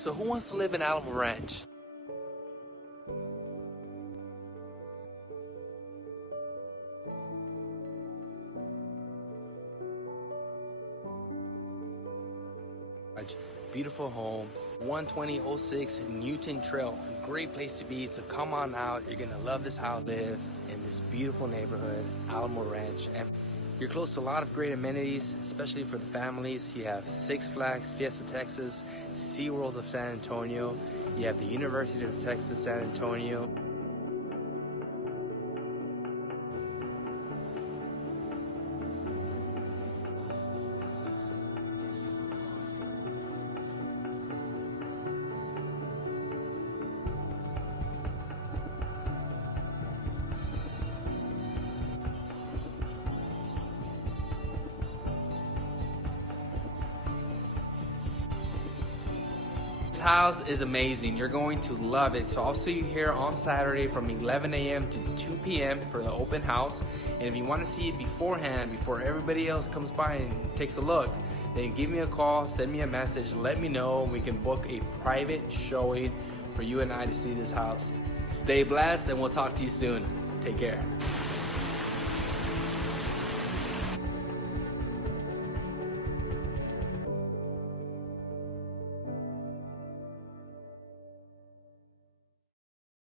So who wants to live in Alamo Ranch? Beautiful home, 12006 Newton Trail, a great place to be. So come on out, you're gonna love this house. Live in this beautiful neighborhood, Alamo Ranch, and you're close to a lot of great amenities, especially for the families. You have Six Flags, Fiesta Texas, SeaWorld of San Antonio. You have the University of Texas, San Antonio. This house is amazing. You're going to love it. So I'll see you here on Saturday from 11 a.m. to 2 p.m. for the open house. And if you want to see it beforehand, before everybody else comes by and takes a look, then give me a call, send me a message, let me know. We can book a private showing for you and I to see this house. Stay blessed, and we'll talk to you soon. Take care.